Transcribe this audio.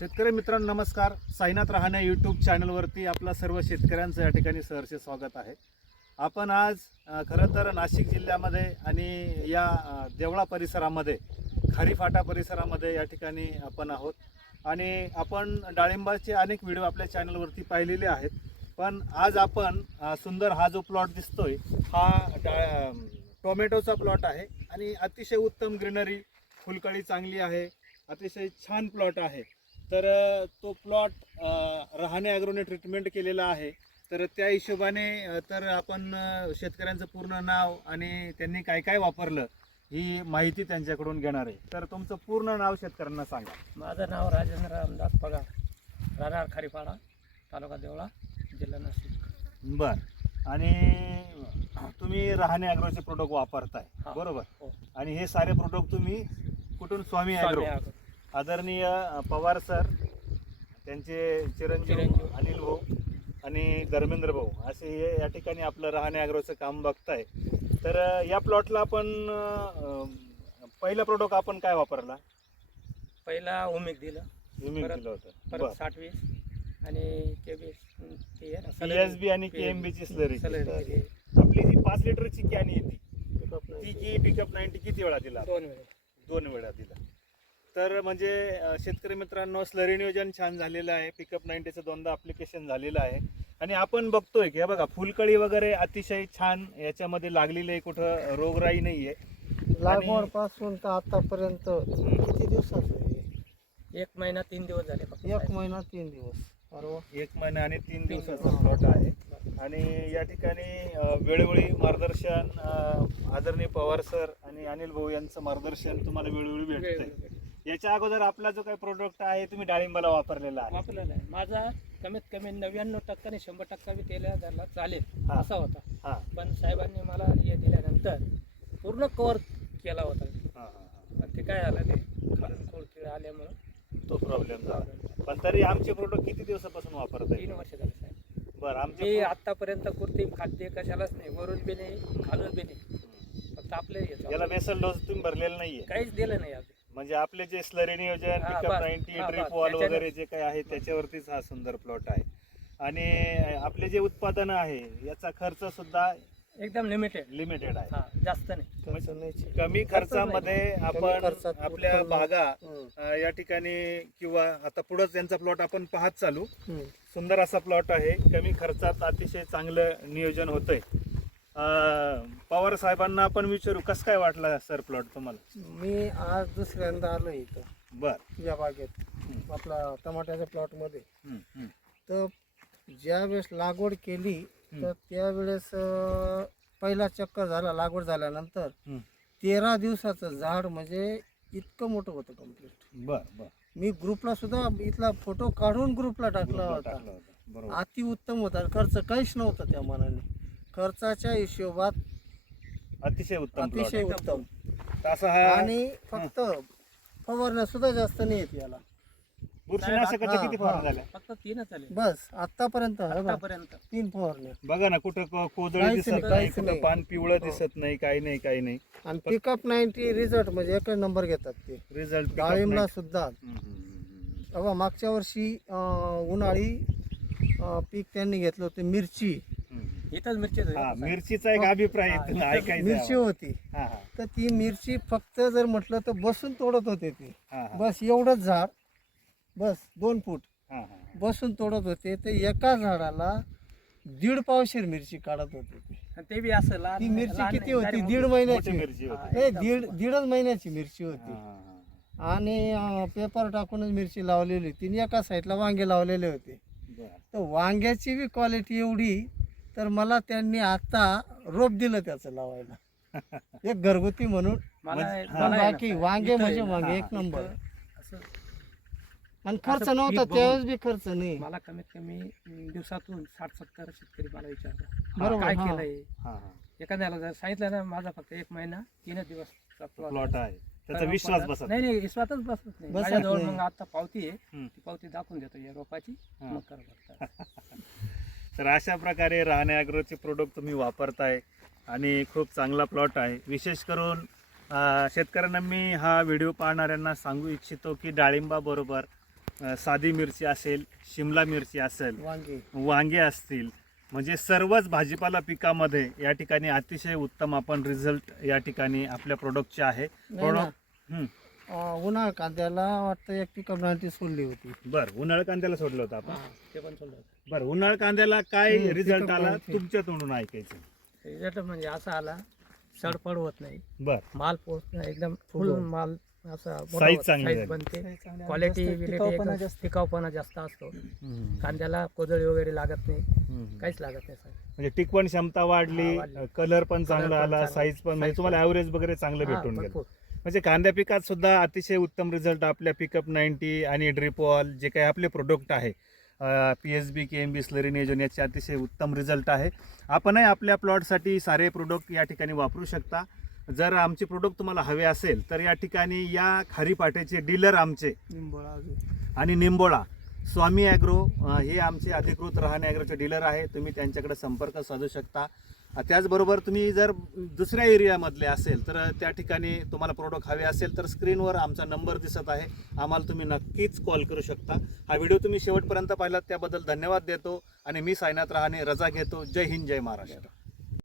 शेतकरी मित्रांनो नमस्कार. साईनाथ रहाणे यूट्यूब चॅनलवरती आपला सर्व शेतकऱ्यांचं या ठिकाणी सहर्ष स्वागत आहे. आपण आज खरं तर नाशिक जिल्ह्यामध्ये आणि या देवळा परिसरामध्ये खारीफाटा परिसरामध्ये या ठिकाणी आपण आहोत. आणि आपण डाळिंबाचे अनेक व्हिडिओ आपल्या चॅनलवरती पाहिलेले आहेत. पण आज आपण सुंदर हा जो प्लॉट दिसतोय हा डा टोमॅटोचा प्लॉट आहे. आणि अतिशय उत्तम ग्रीनरी फुलकळी चांगली आहे. अतिशय छान प्लॉट आहे. तर तो प्लॉट राहणे ॲग्रोने ट्रीटमेंट केलेला आहे. तर त्या हिशोबाने तर आपण शेतकऱ्यांचं पूर्ण नाव आणि त्यांनी काय काय वापरलं ही माहिती त्यांच्याकडून घेणार आहे. तर तुमचं पूर्ण नाव शेतकऱ्यांना सांगा. माझं नाव राजेंद्र रामदास पगार राहणार खारीपाडा तालुका देवळा जिल्हा नाशिक. बर. आणि तुम्ही राहणे ॲग्रोचे प्रोडक्ट वापरताय. बरोबर. हो. आणि हे सारे प्रोडक्ट तुम्ही कुठून स्वामी ॲग्रो. आदरणीय पवार सर त्यांचे चिरंजीव. अनिल भाऊ आणि धर्मेंद्र भाऊ असे हे या ठिकाणी आपलं राहणे काम बघताय. तर या प्लॉटला आपण पहिला प्रोडक्ट आपण काय वापरला? पहिला उमेक दिलं. परत- दिलं होतं. परत साठ वीस आणि के वीस ते आहे ना, बी बी आणि के एम बीची स्लरी. आपली जी पाच लिटरची कॅन येते ती की पिकअप नाईन्टी किती वेळा दिला? दोन वेळे. दोन वेळा दिला. तर म्हणजे शेतकरी मित्रांनो स्लरी नियोजन छान झालेलं आहे. पिकअप नाईन्टीचं दोनदा अप्लिकेशन झालेलं आहे. आणि आपण बघतोय की हे बघा फुलकळी वगैरे अतिशय छान याच्यामध्ये लागलेली आहे. कुठं रोगराई नाही आहे लागवडपासून तर आतापर्यंत किती दिवसाचं आहे? एक महिना तीन दिवस झाले एक महिना तीन दिवस. बरोबर? एक महिना आणि तीन दिवसाचा दिवस. प्लॉट आहे. आणि या ठिकाणी वेळोवेळी मार्गदर्शन आदरणीय पवार सर आणि अनिल भाऊ यांचं मार्गदर्शन तुम्हाला वेळोवेळी भेटतंय. याच्या अगोदर आपला जो काही प्रोडक्ट आहे तुम्ही डाळिंबाला वापरलेला आहे. वापरलेला आहे. माझा कमीत कमी नव्याण्णव टक्का आणि शंभर टक्का बी तेल्या झाला चालेल. हा. असा होता. हा. पण साहेबांनी मला हे दिल्यानंतर पूर्ण कव्हर केला होता. हा, हा, पण ते काय झालं ते खालून खोळकिळ आल्यामुळं. तो प्रॉब्लेम झाला. पण तरी आमचे प्रोडक्ट किती दिवसापासून वापरत तीन वर्ष झाले साहेब. बरं मी आमचे आतापर्यंत कृत्रिम खाद्य कशालाच नाही वरून बी नाही खालून बी नाही. फक्त आपले. याला बेसल डोस तुम्ही भरलेला नाहीये. काहीच दिलं नाही अजून म्हणजे आपले जे स्लरी नियोजन हा, पिकअप बस. नाईन्टी हा, ड्रिप बस. वॉल त्याच्याने- वगैरे जे काही आहे त्याच्यावरतीच हा सुंदर प्लॉट आहे. आणि आपले जे उत्पादन आहे याचा खर्च सुद्धा एकदम लिमिटेड लिमिटेड आहे. हा जास्त नाही. खर्च नाही. कमी खर्चामध्ये आपण खर्चात आपल्या उत्पन्न- बागा. अ, या ठिकाणी किंवा आता पुढंच त्यांचा प्लॉट आपण पाहत चालू. सुंदर असा प्लॉट आहे. कमी खर्चात अतिशय चांगलं नियोजन होतंय. पवार साहेबांना आपण विचारू कसं काय वाटला सर प्लॉट तुम्हाला? मी आज दुसऱ्यांदा आलो इथं. बर. या बागेत आपला टमाट्याच्या प्लॉटमध्ये तर ज्या वेळेस लागवड केली. तर त्यावेळेस अं, पहिला चक्कर झाला लागवड झाल्यानंतर. तेरा दिवसाचं झाड म्हणजे इतकं मोठं होतं कंप्लीट बर बर. मी ग्रुपला सुद्धा इथला फोटो काढून ग्रुपला टाकला ग्रुपला होता. टाकलं होतं. बरोबर. अति उत्तम होता. खर्च काहीच नव्हता त्या मनाने. खर्चाच्या हिशोबात अतिशय उत्तम plot अतिशय आहे. उत्तम. तसं हा आणि फक्त फवारण्या सुद्धा जास्त नाही येत याला. बुरशीनाशकाच्या हा, किती फवारण्या. झाल्या? फक्त तीनच आले बस आतापर्यंत हे बघ, आतापर्यंत तीन फवारण्या. बघा ना कुठं क- कोदळ काहीच दिसत नाही, नाही काहीच कुठं नाही. पान पिवळं हो. दिसत नाही काही नाही काही नाही. आणि पिकअप नाईन्टी रिझल्ट म्हणजे एकच नंबर घेतात ते. रिझल्ट डाळिंबला सुद्धा. तेव्हा मागच्या वर्षी अं, उन्हाळी अं, पीक त्यांनी घेतलं होतं मिरची. इथंच मिरची हा मिरचीचा एक अभिप्राय इथून ऐकायचा मिरची. होती हा हा तर ती मिरची फक्त जर म्हटलं तर बसून तोडत होते ती हा हा बस एवढंच झाड बस दोन फूट हा हा बसून तोडत होते तर एका झाडाला दीड पावशेर मिरची काढत होते ते. ते बी असं लहान ती मिरची लहान किती नाही, होती direct दीड मोठी. महिन्याची मिरची होती. हा, दीड. दीडच महिन्याची मिरची हा, होती हा, हा. आणि अं, पेपर टाकूनच मिरची लावलेली होती आणि एका साईडला वांगे लावलेले होते बरं. तर वांग्याची बी क्वालिटी एवढी तर मला त्यांनी आता रोप दिलं त्याचं लावायला. एक घरगुती म्हणून. मला म्हणजे- बाकी वांगे म्हणजे वांगे एक नंबर. आणि खर्च नव्हता त्यावेळेस बी खर्च नाही. मला कमीत कमी दिवसातून साठ सत्तर शेतकरी मला विचारतात. बरोबर, काय हा. केलंय? हा, हा. एखाद्याला जर सांगितलं ना माझा फक्त एक महिना तीनच दिवस प्लॉट आहे. त्याचा विश्वास बसत नाही नाही विश्वासच बसत नाही. बसत माझ्याजवळ नाही. मग आता पावती आहे. ती पावती दाखवून देतो या रोपाची. मग करा. तर अशा प्रकारे राहणे अॅग्रोचे प्रोडक्ट तुम्ही वापरताय आणि खूप चांगला प्लॉट आहे. विशेष करून शेतकऱ्यांना मी हा व्हिडिओ पाहणाऱ्यांना सांगू इच्छितो की डाळिंबाबरोबर साधी मिरची असेल शिमला मिरची असेल वांगे. वांगे असतील म्हणजे सर्वच भाजीपाला पिकामध्ये या ठिकाणी अतिशय उत्तम आपण रिझल्ट या ठिकाणी आपल्या प्रोडक्टचे आहे. प्रोडक्ट उन्हाळ कांद्याला वाटतं एक पिकअप नाईन्टी सोडली होती बरं उन्हाळ कांद्याला सोडलं होतं आपण ते पण सोडलं होतं बरं उन्हाळ कांद्याला काय रिझल्ट आला नव्हते. तुमच्या तोंडून ऐकायचं रिझल्ट म्हणजे असा आला सडपड होत नाही बरं माल पोहोच एकदम फुल फुगवून. माल असा Size चांगली साईज झाली. बनते क्वालिटी टिकाऊपणा जास्त असतो कांद्याला कोजळी वगैरे लागत नाही. काहीच लागत नाही साहेब. म्हणजे टिकवण क्षमता वाढली हा, वाढली. कलर पण चांगला पण आला चांगला. साईज पण म्हणजे Size तुम्हाला पण. ॲव्हरेज वगैरे चांगलं भेटून गेलं भरपूर. म्हणजे कांद्या पिकात सुद्धा अतिशय उत्तम रिझल्ट आपल्या पिकअप नाईन्टी आणि ड्रिपॉल जे काही आपले प्रोडक्ट आहे P S B K M B slurry नेजोन याचे अतिशय उत्तम रिझल्ट आहे. आपणही आपल्या प्लॉटसाठी सारे प्रोडक्ट या ठिकाणी वापरू शकता. जर आमचे प्रोडक्ट तुम्हाला हवे असेल तर या ठिकाणी या खारीपाट्याचे डीलर आमचे निंबोळा. आणि निंबोळा स्वामी ॲग्रो हे आमचे अधिकृत रहाणे ॲग्रोचे डीलर आहे. तुम्ही त्यांच्याकडे संपर्क साधू शकता. त्याचबरोबर तुम्ही जर दुसऱ्या एरियामधले असेल तर त्या ठिकाणी तुम्हाला प्रोडक्ट हवे असेल तर स्क्रीनवर आमचा नंबर दिसत आहे. आम्हाला तुम्ही नक्कीच कॉल करू शकता. हा व्हिडिओ तुम्ही शेवटपर्यंत पाहिलात त्याबद्दल धन्यवाद देतो. आणि मी सायनाथ रहाणे रजा घेतो. जय हिंद जय महाराष्ट्र.